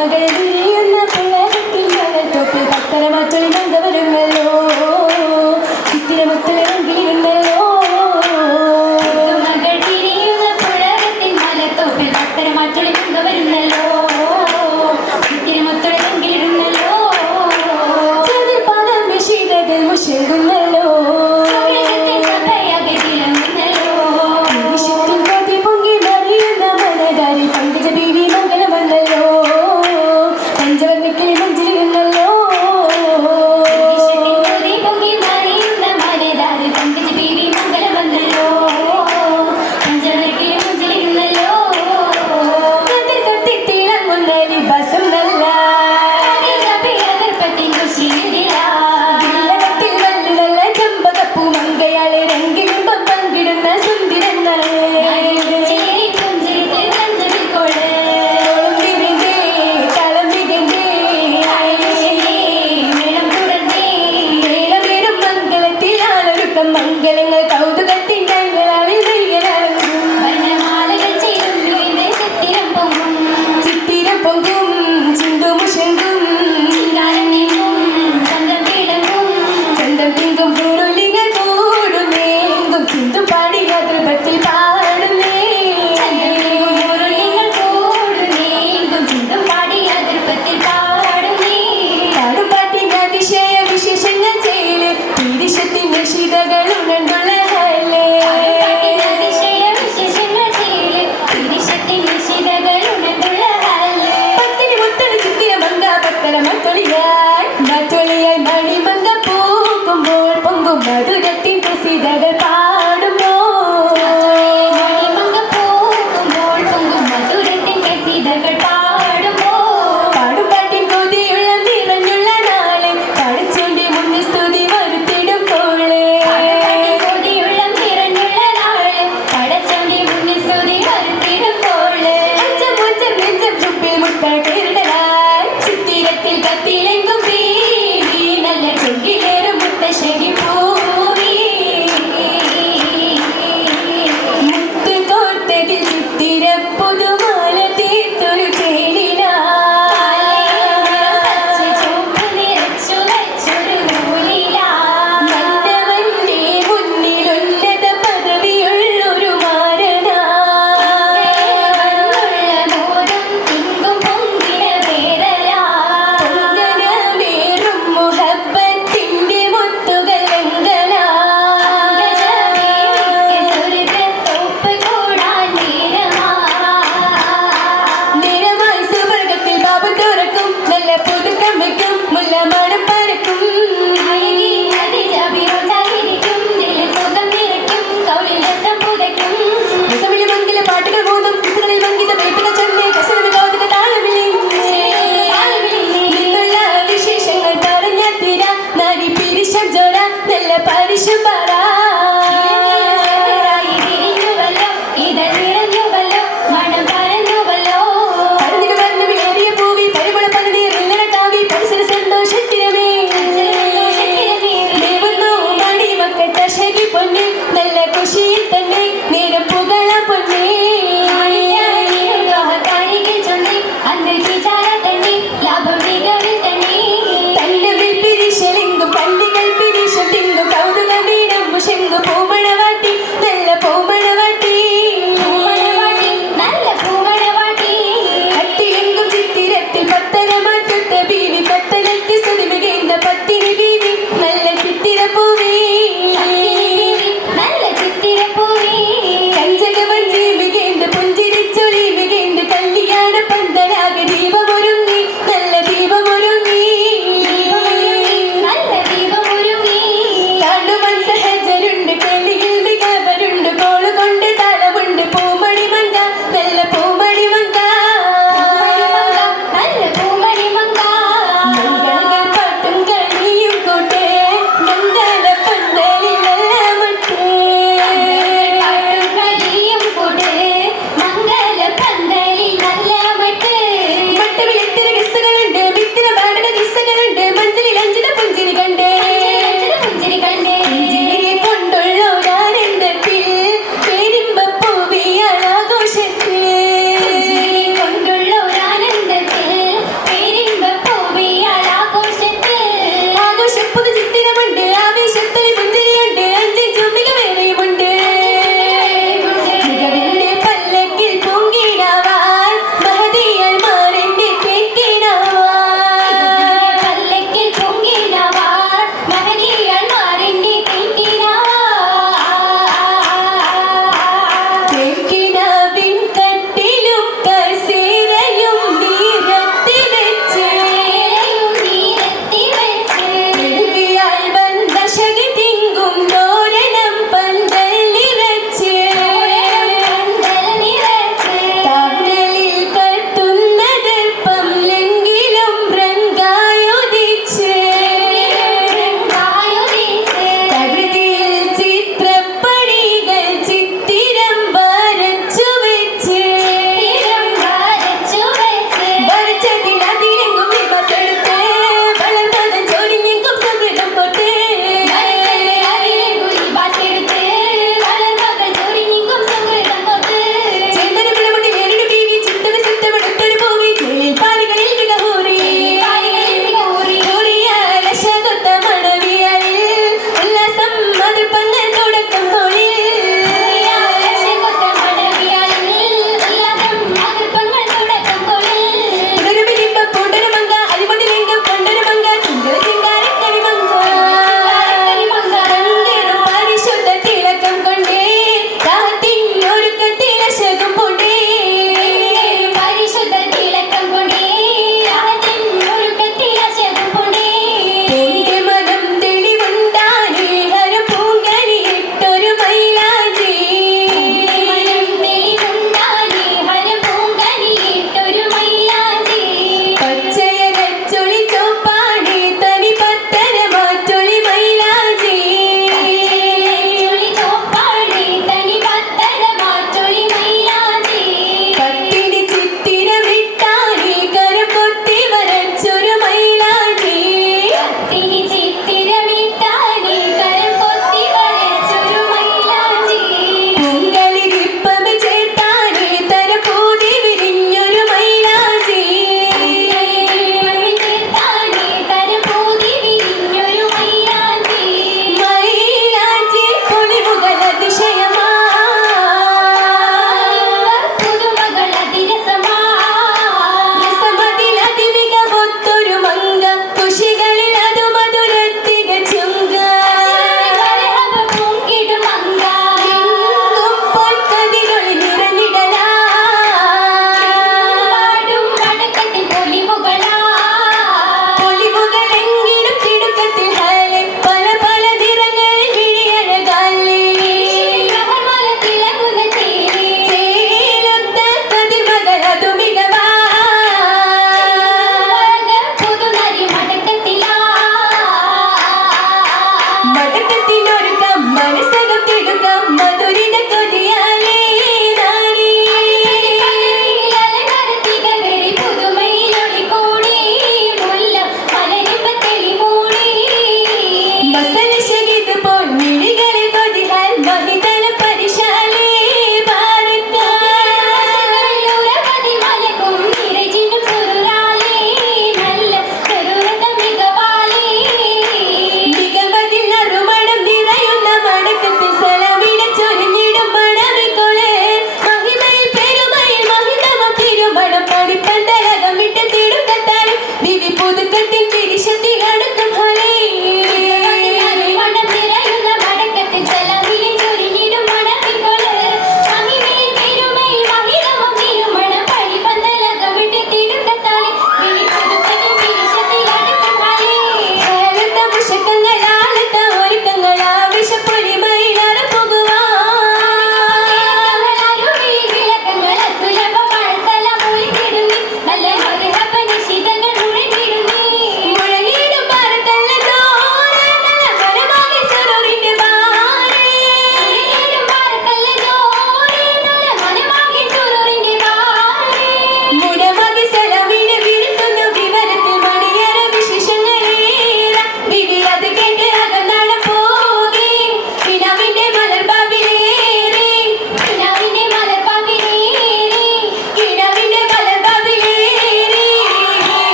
மகளிர் Yay!